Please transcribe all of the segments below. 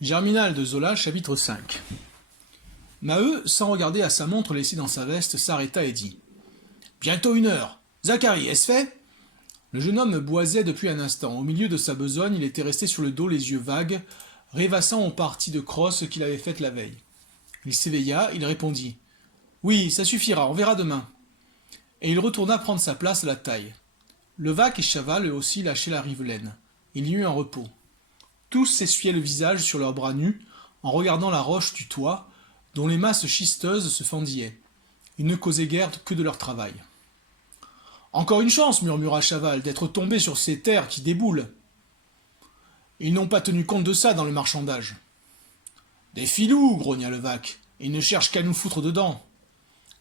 Germinal de Zola, chapitre 5. Maheu, sans regarder à sa montre laissée dans sa veste, s'arrêta et dit « Bientôt 1 heure. Zacharie, est-ce fait ?» Le jeune homme boisait depuis un instant. Au milieu de sa besogne, il était resté sur le dos, les yeux vagues, rêvassant aux parties de crosse qu'il avait faites la veille. Il s'éveilla, il répondit « Oui, ça suffira, on verra demain. » Et il retourna prendre sa place à la taille. Levaque et Chaval, eux aussi, lâchaient la rivelaine. Il y eut un repos. Tous s'essuyaient le visage sur leurs bras nus, en regardant la roche du toit, dont les masses schisteuses se fendillaient. Ils ne causaient guère que de leur travail. « Encore une chance, murmura Chaval, d'être tombé sur ces terres qui déboulent. Ils n'ont pas tenu compte de ça dans le marchandage. »« Des filous, grogna Levaque, ils ne cherchent qu'à nous foutre dedans. »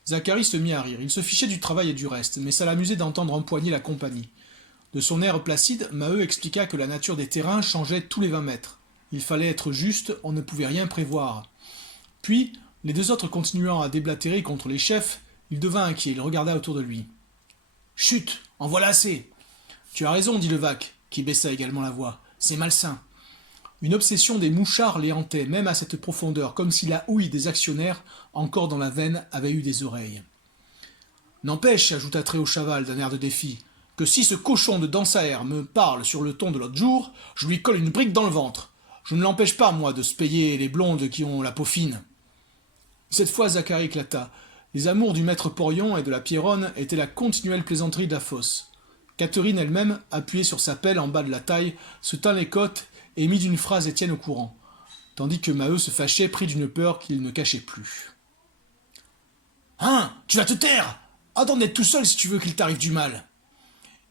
Zacharie se mit à rire. Il se fichait du travail et du reste, mais ça l'amusait d'entendre empoigner la compagnie. De son air placide, Maheu expliqua que la nature des terrains changeait tous les 20 mètres. Il fallait être juste, on ne pouvait rien prévoir. Puis, les deux autres continuant à déblatérer contre les chefs, il devint inquiet, il regarda autour de lui. « Chut, en voilà assez !»« Tu as raison, dit Levaque, qui baissa également la voix. C'est malsain. » Une obsession des mouchards les hantait, même à cette profondeur, comme si la houille des actionnaires, encore dans la veine, avait eu des oreilles. « N'empêche, ajouta Tréau Chaval d'un air de défi, que si ce cochon de Dansaert me parle sur le ton de l'autre jour, je lui colle une brique dans le ventre. Je ne l'empêche pas, moi, de se payer les blondes qui ont la peau fine. » Cette fois, Zacharie éclata. Les amours du maître Porion et de la Pierronne étaient la continuelle plaisanterie de la fosse. Catherine elle-même, appuyée sur sa pelle en bas de la taille, se tint les côtes et mit d'une phrase Étienne au courant, tandis que Maheu se fâchait, pris d'une peur qu'il ne cachait plus. « Hein, tu vas te taire! Attends d'être tout seul si tu veux qu'il t'arrive du mal !»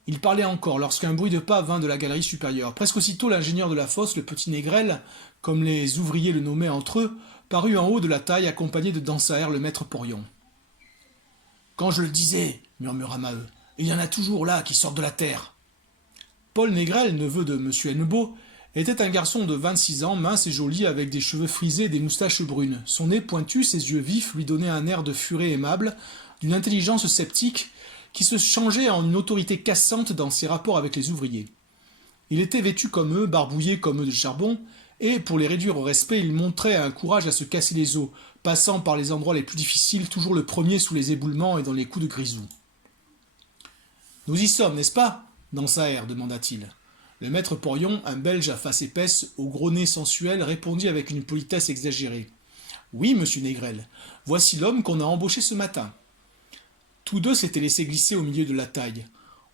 Il parlait encore lorsqu'un bruit de pas vint de la galerie supérieure. Presque aussitôt, l'ingénieur de la fosse, le petit Négrel, comme les ouvriers le nommaient entre eux, parut en haut de la taille accompagné de Dansaert, le maître Porion. « Quand je le disais, murmura Maheu, il y en a toujours là qui sortent de la terre. » Paul Négrel, neveu de M. Hennebeau, était un garçon de 26 ans, mince et joli, avec des cheveux frisés et des moustaches brunes. Son nez pointu, ses yeux vifs, lui donnaient un air de furet aimable, d'une intelligence sceptique, qui se changeait en une autorité cassante dans ses rapports avec les ouvriers. Il était vêtu comme eux, barbouillé comme eux de charbon, et, pour les réduire au respect, il montrait un courage à se casser les os, passant par les endroits les plus difficiles, toujours le premier sous les éboulements et dans les coups de grisou. « Nous y sommes, n'est-ce pas ?» Dansaert demanda-t-il. Le maître Porion, un Belge à face épaisse, au gros nez sensuel, répondit avec une politesse exagérée. « Oui, monsieur Négrel, voici l'homme qu'on a embauché ce matin. » Tous deux s'étaient laissés glisser au milieu de la taille.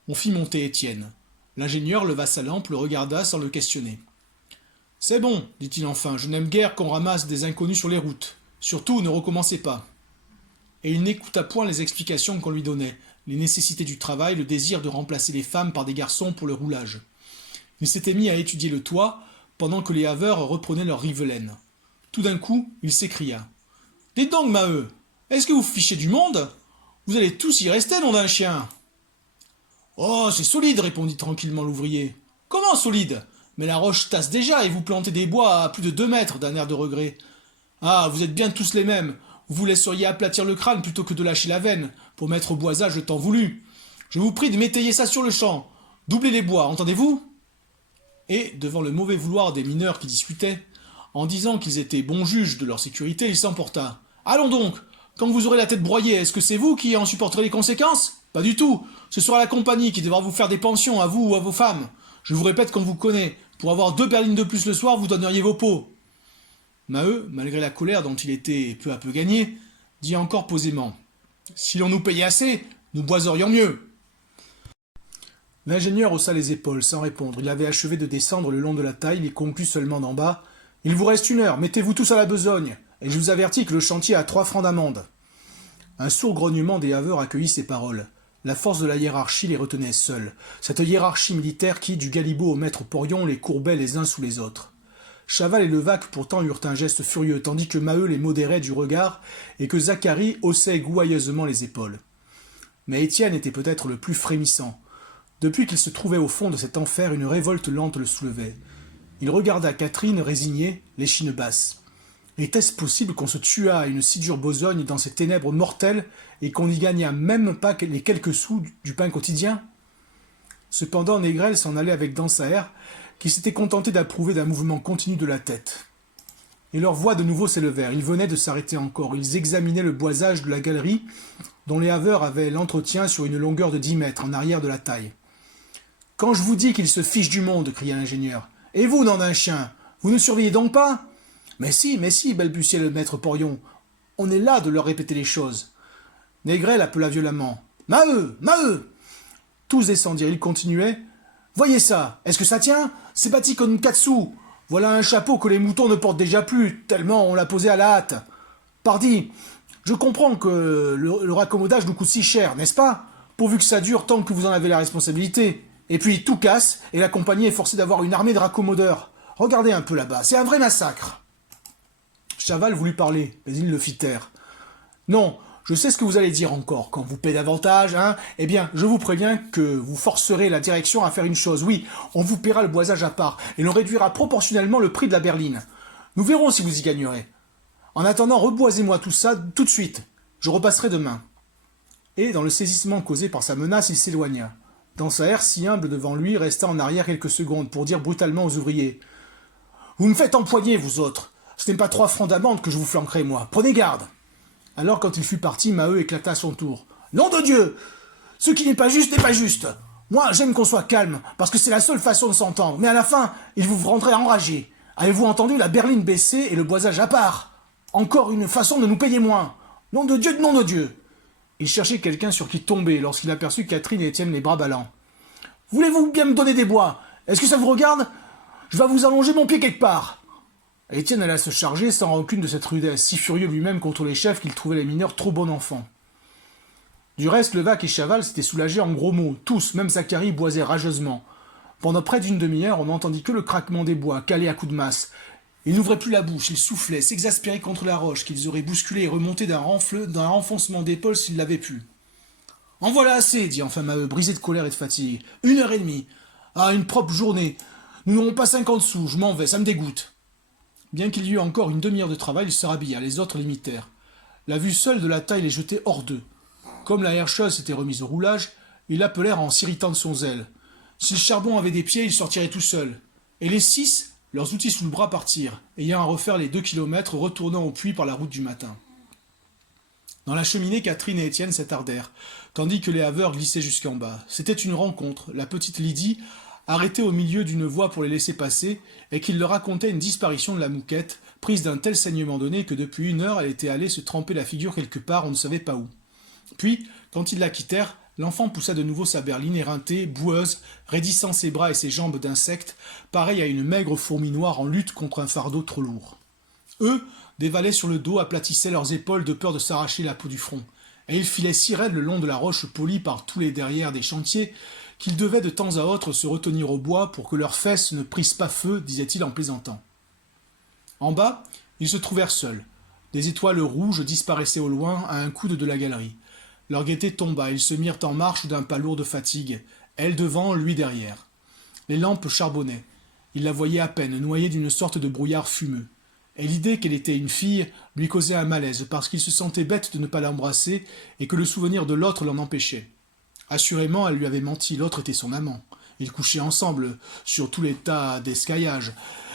On fit monter Étienne. L'ingénieur leva sa lampe, le regarda sans le questionner. « C'est bon, dit-il enfin, je n'aime guère qu'on ramasse des inconnus sur les routes. Surtout, ne recommencez pas. » Et il n'écouta point les explications qu'on lui donnait, les nécessités du travail, le désir de remplacer les femmes par des garçons pour le roulage. Il s'était mis à étudier le toit, pendant que les haveurs reprenaient leur rivelaine. Tout d'un coup, il s'écria. « Dites donc, Maheu, est-ce que vous fichez du monde ? Vous allez tous y rester, nom d'un chien !»« Oh, c'est solide, répondit tranquillement l'ouvrier. »« Comment solide ? Mais la roche tasse déjà et vous plantez des bois à plus de 2 mètres, d'un air de regret. Ah, vous êtes bien tous les mêmes. Vous vous laisseriez aplatir le crâne plutôt que de lâcher la veine, pour mettre au boisage le temps voulu. Je vous prie de m'étayer ça sur le champ. Doublez les bois, entendez-vous » Et, devant le mauvais vouloir des mineurs qui discutaient, en disant qu'ils étaient bons juges de leur sécurité, il s'emporta. « Allons donc ! Quand vous aurez la tête broyée, est-ce que c'est vous qui en supporterez les conséquences ? Pas du tout. Ce sera la compagnie qui devra vous faire des pensions, à vous ou à vos femmes. Je vous répète qu'on vous connaît. Pour avoir 2 berlines de plus le soir, vous donneriez vos peaux. » Maheu, malgré la colère dont il était peu à peu gagné, dit encore posément. « Si l'on nous payait assez, nous boiserions mieux. » L'ingénieur haussa les épaules, sans répondre. Il avait achevé de descendre le long de la taille, il conclut seulement d'en bas. « Il vous reste 1 heure, mettez-vous tous à la besogne, et je vous avertis que le chantier a 3 francs d'amende. » Un sourd grognement des haveurs accueillit ces paroles. La force de la hiérarchie les retenait seuls. Cette hiérarchie militaire qui, du Galibot au maître Porion, les courbait les uns sous les autres. Chaval et Levaque pourtant eurent un geste furieux, tandis que Maheu les modérait du regard et que Zacharie haussait gouailleusement les épaules. Mais Étienne était peut-être le plus frémissant. Depuis qu'il se trouvait au fond de cet enfer, une révolte lente le soulevait. Il regarda Catherine, résignée, l'échine basse. Était-ce possible qu'on se tuât à une si dure besogne dans ces ténèbres mortelles et qu'on n'y gagnât même pas les quelques sous du pain quotidien ? Cependant, Négrel s'en allait avec Dansaert, qui s'était contenté d'approuver d'un mouvement continu de la tête. et leurs voix de nouveau s'élevèrent. Ils venaient de s'arrêter encore. Ils examinaient le boisage de la galerie, dont les haveurs avaient l'entretien sur une longueur de 10 mètres, en arrière de la taille. « Quand je vous dis qu'ils se fichent du monde, cria l'ingénieur. Et vous, nom d'un chien, vous ne surveillez donc pas? Mais si, balbutiait le maître Porion. On est là de leur répéter les choses. Négrel appela violemment. Maheu! Maheu! Tous descendirent, il continuait. Voyez ça, est-ce que ça tient? C'est bâti comme Katsu. Voilà un chapeau que les moutons ne portent déjà plus, tellement on l'a posé à la hâte. Pardi, je comprends que le raccommodage nous coûte si cher, n'est-ce pas? Pourvu que ça dure tant que vous en avez la responsabilité. Et puis tout casse, et la compagnie est forcée d'avoir une armée de raccommodeurs. Regardez un peu là-bas, c'est un vrai massacre. Chaval voulut parler, mais il le fit taire. Non, je sais ce que vous allez dire encore, quand vous paie davantage, hein. Eh bien, je vous préviens que vous forcerez la direction à faire une chose. Oui, on vous paiera le boisage à part, et l'on réduira proportionnellement le prix de la berline. Nous verrons si vous y gagnerez. En attendant, reboisez-moi tout ça tout de suite. Je repasserai demain. Et, dans le saisissement causé par sa menace, il s'éloigna. Dans sa aire si humble devant lui, resta en arrière quelques secondes pour dire brutalement aux ouvriers. « Vous me faites empoigner, vous autres. Ce n'est pas 3 francs d'amende que je vous flanquerai, moi. Prenez garde !» Alors, quand il fut parti, Maheu éclata à son tour. « Nom de Dieu! Ce qui n'est pas juste n'est pas juste. Moi, j'aime qu'on soit calme, parce que c'est la seule façon de s'entendre. Mais à la fin, il vous rendrait enragé. Avez-vous entendu la berline baissée et le boisage à part? Encore une façon de nous payer moins. Nom de Dieu de nom de Dieu !» Il cherchait quelqu'un sur qui tomber lorsqu'il aperçut Catherine et Étienne les bras ballants. « Voulez-vous bien me donner des bois? Est-ce que ça vous regarde? Je vais vous allonger mon pied quelque part. » Étienne alla se charger sans rancune de cette rudesse, si furieux lui-même contre les chefs qu'il trouvait les mineurs trop bons enfants. Du reste, Levaque et Chaval s'étaient soulagés en gros mots. Tous, même Zacharie, boisait rageusement. Pendant près d'une demi-heure, on n'entendit que le craquement des bois, calés à coups de masse. Ils n'ouvraient plus la bouche, ils soufflaient, s'exaspéraient contre la roche, qu'ils auraient bousculé et remonté d'un renfoncement d'épaule s'ils l'avaient pu. « En voilà assez, dit enfin Maheu, brisé de colère et de fatigue. 1 heure et demie. Ah, une propre journée. Nous n'aurons pas 50 sous, je m'en vais, ça me dégoûte. » Bien qu'il y eût encore une demi-heure de travail, il se rhabilla, les autres l'imitèrent. La vue seule de la taille les jetait hors d'eux. Comme la herscheuse s'était remise au roulage, ils l'appelèrent en s'irritant de son zèle. Si le charbon avait des pieds, il sortirait tout seul. Et les 6, leurs outils sous le bras, partirent, ayant à refaire les 2 kilomètres, retournant au puits par la route du matin. Dans la cheminée, Catherine et Étienne s'attardèrent, tandis que les haveurs glissaient jusqu'en bas. C'était une rencontre. La petite Lydie, arrêtée au milieu d'une voie pour les laisser passer, et qu'il leur racontait une disparition de la mouquette, prise d'un tel saignement donné que depuis 1 heure elle était allée se tremper la figure quelque part, on ne savait pas où. Puis, quand ils la quittèrent, l'enfant poussa de nouveau sa berline éreintée, boueuse, raidissant ses bras et ses jambes d'insecte, pareil à une maigre fourmi noire en lutte contre un fardeau trop lourd. Eux, des valets sur le dos aplatissaient leurs épaules de peur de s'arracher la peau du front, et ils filaient si raide le long de la roche polie par tous les derrières des chantiers qu'ils devaient de temps à autre se retenir au bois pour que leurs fesses ne prissent pas feu, disait-il en plaisantant. En bas, ils se trouvèrent seuls. Des étoiles rouges disparaissaient au loin à un coude de la galerie. Leur gaieté tomba, ils se mirent en marche d'un pas lourd de fatigue, elle devant, lui derrière. Les lampes charbonnaient. Il la voyait à peine, noyée d'une sorte de brouillard fumeux. Et l'idée qu'elle était une fille lui causait un malaise, parce qu'il se sentait bête de ne pas l'embrasser et que le souvenir de l'autre l'en empêchait. Assurément, elle lui avait menti, l'autre était son amant. Ils couchaient ensemble, sur tout les tas d'escaillage,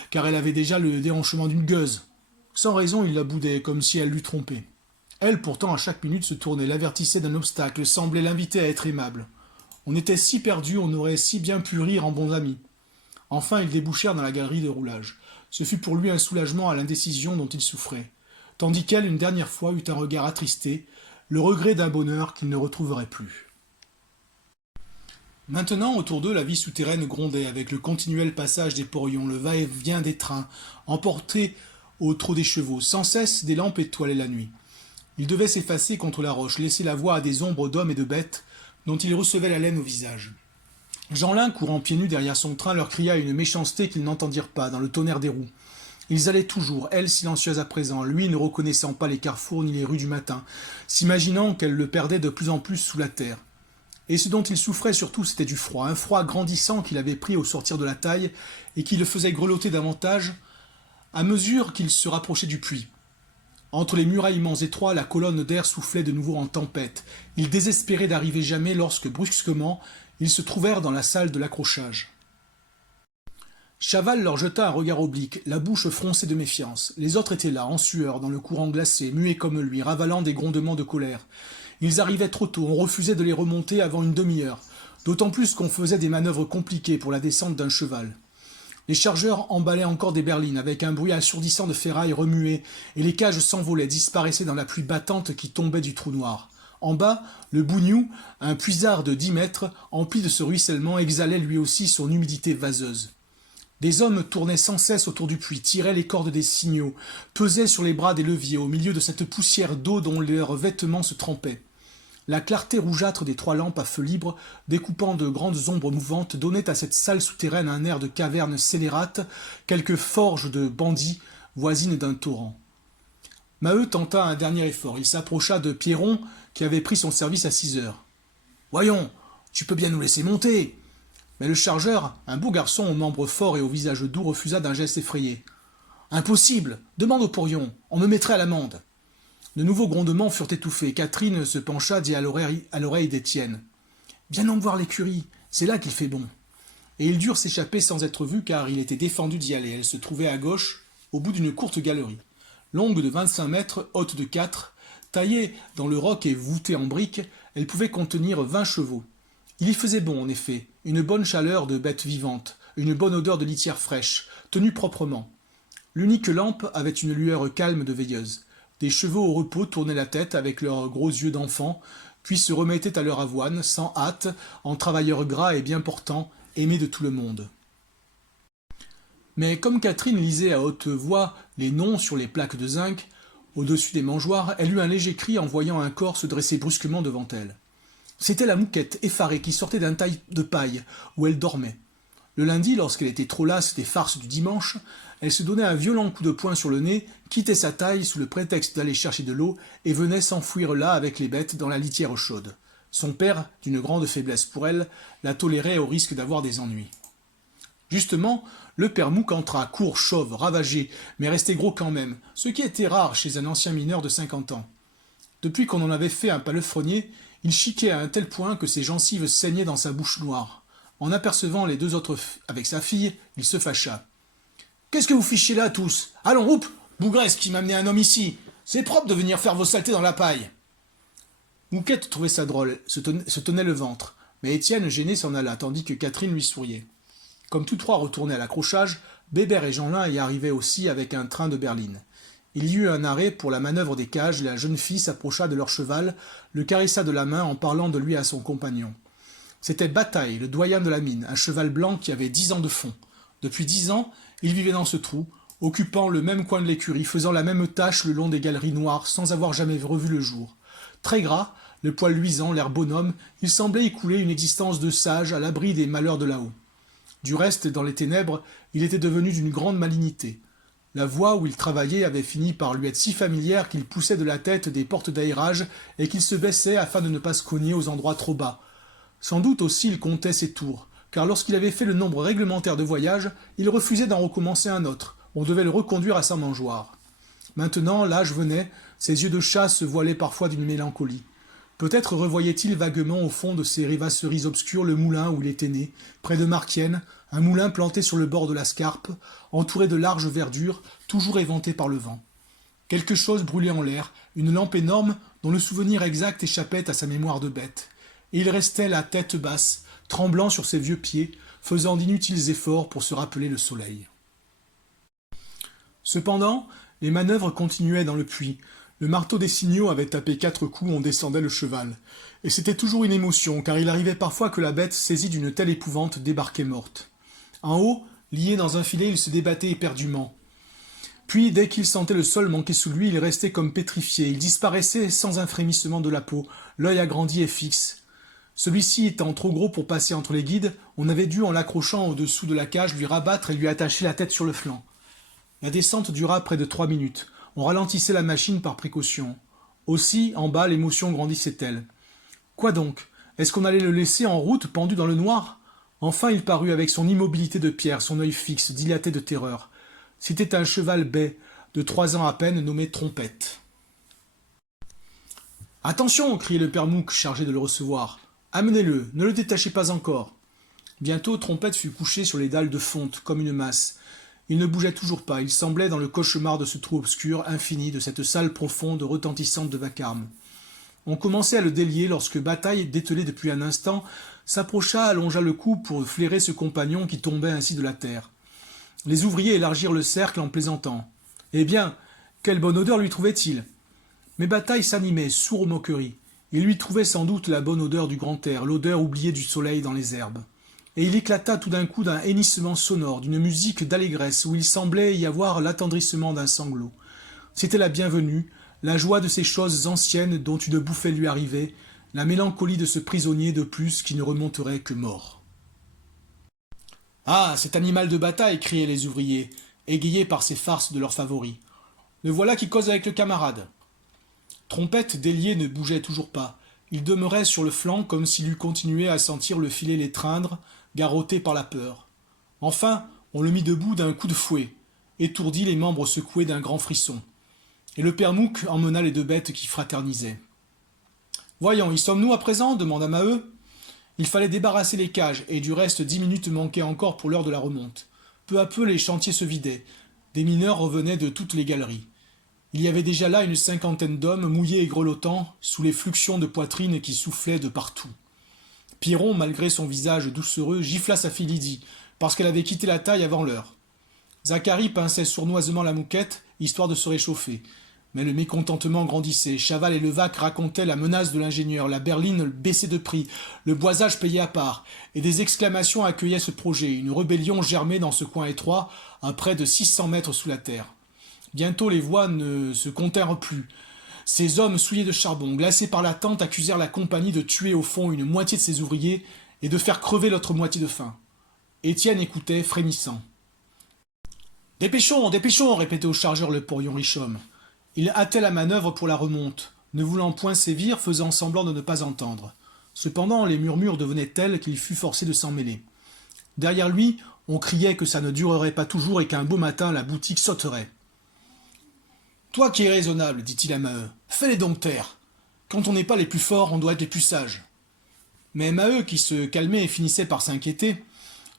car elle avait déjà le déhanchement d'une gueuse. Sans raison, il la boudait, comme si elle l'eût trompé. Elle, pourtant, à chaque minute se tournait, l'avertissait d'un obstacle, semblait l'inviter à être aimable. On était si perdus, on aurait si bien pu rire en bons amis. Enfin, ils débouchèrent dans la galerie de roulage. Ce fut pour lui un soulagement à l'indécision dont il souffrait, tandis qu'elle, une dernière fois, eut un regard attristé, le regret d'un bonheur qu'il ne retrouverait plus. Maintenant, autour d'eux, la vie souterraine grondait, avec le continuel passage des porions, le va-et-vient des trains, emportés au trot des chevaux. Sans cesse, des lampes étoilaient la nuit. Ils devaient s'effacer contre la roche, laisser la voie à des ombres d'hommes et de bêtes, dont ils recevaient la laine au visage. Jeanlin, courant pieds nus derrière son train, leur cria une méchanceté qu'ils n'entendirent pas, dans le tonnerre des roues. Ils allaient toujours, elle silencieuse à présent, lui ne reconnaissant pas les carrefours ni les rues du matin, s'imaginant qu'elle le perdait de plus en plus sous la terre. Et ce dont il souffrait surtout, c'était du froid, un froid grandissant qu'il avait pris au sortir de la taille et qui le faisait grelotter davantage à mesure qu'il se rapprochait du puits. Entre les muraillements étroits, la colonne d'air soufflait de nouveau en tempête. Ils désespéraient d'arriver jamais lorsque, brusquement, ils se trouvèrent dans la salle de l'accrochage. Chaval leur jeta un regard oblique, la bouche froncée de méfiance. Les autres étaient là, en sueur, dans le courant glacé, muets comme lui, ravalant des grondements de colère. Ils arrivaient trop tôt, on refusait de les remonter avant une demi-heure, d'autant plus qu'on faisait des manœuvres compliquées pour la descente d'un cheval. Les chargeurs emballaient encore des berlines, avec un bruit assourdissant de ferrailles remuées, et les cages s'envolaient, disparaissaient dans la pluie battante qui tombait du trou noir. En bas, le bougnou, un puisard de 10 mètres, empli de ce ruissellement, exhalait lui aussi son humidité vaseuse. Des hommes tournaient sans cesse autour du puits, tiraient les cordes des signaux, pesaient sur les bras des leviers au milieu de cette poussière d'eau dont leurs vêtements se trempaient. La clarté rougeâtre des 3 lampes à feu libre, découpant de grandes ombres mouvantes, donnait à cette salle souterraine un air de caverne scélérate, quelque forge de bandits voisine d'un torrent. Maheu tenta un dernier effort. Il s'approcha de Pierron, qui avait pris son service à 6 heures. « Voyons, tu peux bien nous laisser monter !» Mais le chargeur, un beau garçon aux membres forts et au visage doux, refusa d'un geste effrayé. « Impossible! Demande au porion, on me mettrait à l'amende !» De nouveaux grondements furent étouffés. Catherine se pencha, dit à l'oreille d'Étienne. « Viens donc voir l'écurie, c'est là qu'il fait bon. » Et ils durent s'échapper sans être vus, car il était défendu d'y aller. Elle se trouvait à gauche, au bout d'une courte galerie. Longue de 25 mètres, haute de 4, taillée dans le roc et voûtée en briques, elle pouvait contenir 20 chevaux. Il y faisait bon, en effet, une bonne chaleur de bêtes vivantes, une bonne odeur de litière fraîche, tenue proprement. L'unique lampe avait une lueur calme de veilleuse. Des chevaux au repos tournaient la tête avec leurs gros yeux d'enfant, puis se remettaient à leur avoine, sans hâte, en travailleurs gras et bien portants, aimés de tout le monde. Mais comme Catherine lisait à haute voix les noms sur les plaques de zinc, au-dessus des mangeoires, elle eut un léger cri en voyant un corps se dresser brusquement devant elle. C'était la Mouquette, effarée, qui sortait d'un taille de paille, où elle dormait. Le lundi, lorsqu'elle était trop lasse des farces du dimanche, elle se donnait un violent coup de poing sur le nez, quittait sa taille sous le prétexte d'aller chercher de l'eau et venait s'enfouir là avec les bêtes dans la litière chaude. Son père, d'une grande faiblesse pour elle, la tolérait au risque d'avoir des ennuis. Justement, le père Mouque entra, court, chauve, ravagé, mais resté gros quand même, ce qui était rare chez un ancien mineur de 50 ans. Depuis qu'on en avait fait un palefrenier, il chiquait à un tel point que ses gencives saignaient dans sa bouche noire. En apercevant les 2 autres avec sa fille, il se fâcha. « Qu'est-ce que vous fichez là, tous? Allons, houp! Bougresse qui m'a amené un homme ici! C'est propre de venir faire vos saletés dans la paille !» Mouquette trouvait ça drôle, se tenait le ventre, mais Étienne, gêné, s'en alla, tandis que Catherine lui souriait. Comme tous 3 retournaient à l'accrochage, Bébert et Jeanlin y arrivaient aussi avec un train de berline. Il y eut un arrêt pour la manœuvre des cages, la jeune fille s'approcha de leur cheval, le caressa de la main en parlant de lui à son compagnon. C'était Bataille, le doyen de la mine, un cheval blanc qui avait 10 ans de fond. Depuis 10 ans, il vivait dans ce trou, occupant le même coin de l'écurie, faisant la même tâche le long des galeries noires, sans avoir jamais revu le jour. Très gras, le poil luisant, l'air bonhomme, il semblait y couler une existence de sage à l'abri des malheurs de là-haut. Du reste, dans les ténèbres, il était devenu d'une grande malignité. La voie où il travaillait avait fini par lui être si familière qu'il poussait de la tête des portes d'aérage et qu'il se baissait afin de ne pas se cogner aux endroits trop bas. Sans doute aussi il comptait ses tours, car lorsqu'il avait fait le nombre réglementaire de voyages, il refusait d'en recommencer un autre. On devait le reconduire à sa mangeoire. Maintenant, l'âge venait, ses yeux de chat se voilaient parfois d'une mélancolie. Peut-être revoyait-il vaguement au fond de ces rivasseries obscures le moulin où il était né, près de Marquienne, un moulin planté sur le bord de la Scarpe, entouré de larges verdures, toujours éventé par le vent. Quelque chose brûlait en l'air, une lampe énorme dont le souvenir exact échappait à sa mémoire de bête. Et il restait la tête basse, tremblant sur ses vieux pieds, faisant d'inutiles efforts pour se rappeler le soleil. Cependant, les manœuvres continuaient dans le puits. Le marteau des signaux avait tapé 4 coups, on descendait le cheval. Et c'était toujours une émotion, car il arrivait parfois que la bête, saisie d'une telle épouvante, débarquait morte. En haut, lié dans un filet, il se débattait éperdument. Puis, dès qu'il sentait le sol manquer sous lui, il restait comme pétrifié. Il disparaissait sans un frémissement de la peau, l'œil agrandi et fixe. Celui-ci étant trop gros pour passer entre les guides, on avait dû, en l'accrochant au-dessous de la cage, lui rabattre et lui attacher la tête sur le flanc. La descente dura près de 3 minutes. On ralentissait la machine par précaution. Aussi, en bas, l'émotion grandissait-elle. Quoi donc? Est-ce qu'on allait le laisser en route, pendu dans le noir? Enfin il parut avec son immobilité de pierre, son œil fixe, dilaté de terreur. C'était un cheval bai, de 3 ans à peine, nommé Trompette. « Attention !» criait le père Mouque, chargé de le recevoir. « Amenez-le, ne le détachez pas encore. » Bientôt, Trompette fut couché sur les dalles de fonte, comme une masse. Il ne bougeait toujours pas, il semblait dans le cauchemar de ce trou obscur, infini, de cette salle profonde, retentissante de vacarme. On commençait à le délier lorsque Bataille, dételé depuis un instant, s'approcha, allongea le cou pour flairer ce compagnon qui tombait ainsi de la terre. Les ouvriers élargirent le cercle en plaisantant. Eh bien, quelle bonne odeur lui trouvait-il? Mais Bataille s'animait, sourd aux moqueries. Il lui trouvait sans doute la bonne odeur du grand air, l'odeur oubliée du soleil dans les herbes. Et il éclata tout d'un coup d'un hennissement sonore, d'une musique d'allégresse, où il semblait y avoir l'attendrissement d'un sanglot. C'était la bienvenue, la joie de ces choses anciennes dont une bouffée lui arrivait, la mélancolie de ce prisonnier de plus qui ne remonterait que mort. Ah, cet animal de bataille, criaient les ouvriers, égayés par ces farces de leurs favoris. Le voilà qui cause avec le camarade. Trompette, délié, ne bougeait toujours pas. Il demeurait sur le flanc comme s'il eût continué à sentir le filet l'étreindre, garrotté par la peur. Enfin, on le mit debout d'un coup de fouet, étourdi, les membres secoués d'un grand frisson. Et le père Mouque emmena les deux bêtes qui fraternisaient. « Voyons, y sommes-nous à présent » demanda Maheu. Il fallait débarrasser les cages, et du reste 10 minutes manquaient encore pour l'heure de la remonte. Peu à peu, les chantiers se vidaient. Des mineurs revenaient de toutes les galeries. Il y avait déjà là une cinquantaine d'hommes, mouillés et grelottants, sous les fluxions de poitrine qui soufflaient de partout. Pierron, malgré son visage doucereux, gifla sa fille Lydie, parce qu'elle avait quitté la taille avant l'heure. Zacharie pinçait sournoisement la mouquette, histoire de se réchauffer. Mais le mécontentement grandissait. Chaval et Levaque racontaient la menace de l'ingénieur, la berline baissée de prix, le boisage payé à part, et des exclamations accueillaient ce projet. Une rébellion germait dans ce coin étroit, à près de 600 mètres sous la terre. Bientôt les voix ne se comptèrent plus. Ces hommes souillés de charbon, glacés par l'attente, accusèrent la compagnie de tuer au fond une moitié de ses ouvriers et de faire crever l'autre moitié de faim. Étienne écoutait, frémissant. « Dépêchons, dépêchons !» répétait au chargeur le porion Richomme. Il hâtait la manœuvre pour la remonte, ne voulant point sévir, faisant semblant de ne pas entendre. Cependant, les murmures devenaient tels qu'il fut forcé de s'en mêler. Derrière lui, on criait que ça ne durerait pas toujours et qu'un beau matin la boutique sauterait. « Toi qui es raisonnable, dit-il à Maheu, fais-les donc taire. Quand on n'est pas les plus forts, on doit être les plus sages. » Mais Maheu, qui se calmait et finissait par s'inquiéter,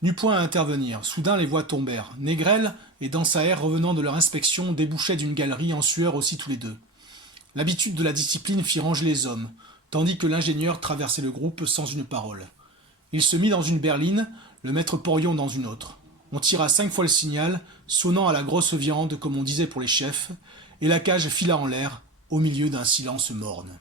n'eut point à intervenir. Soudain, les voix tombèrent. Négrel et Dansaert, revenant de leur inspection, débouchaient d'une galerie en sueur aussi tous les deux. L'habitude de la discipline fit ranger les hommes, tandis que l'ingénieur traversait le groupe sans une parole. Il se mit dans une berline, le maître porion dans une autre. On tira 5 fois le signal, sonnant à la grosse viande, comme on disait pour les chefs, et la cage fila en l'air, au milieu d'un silence morne.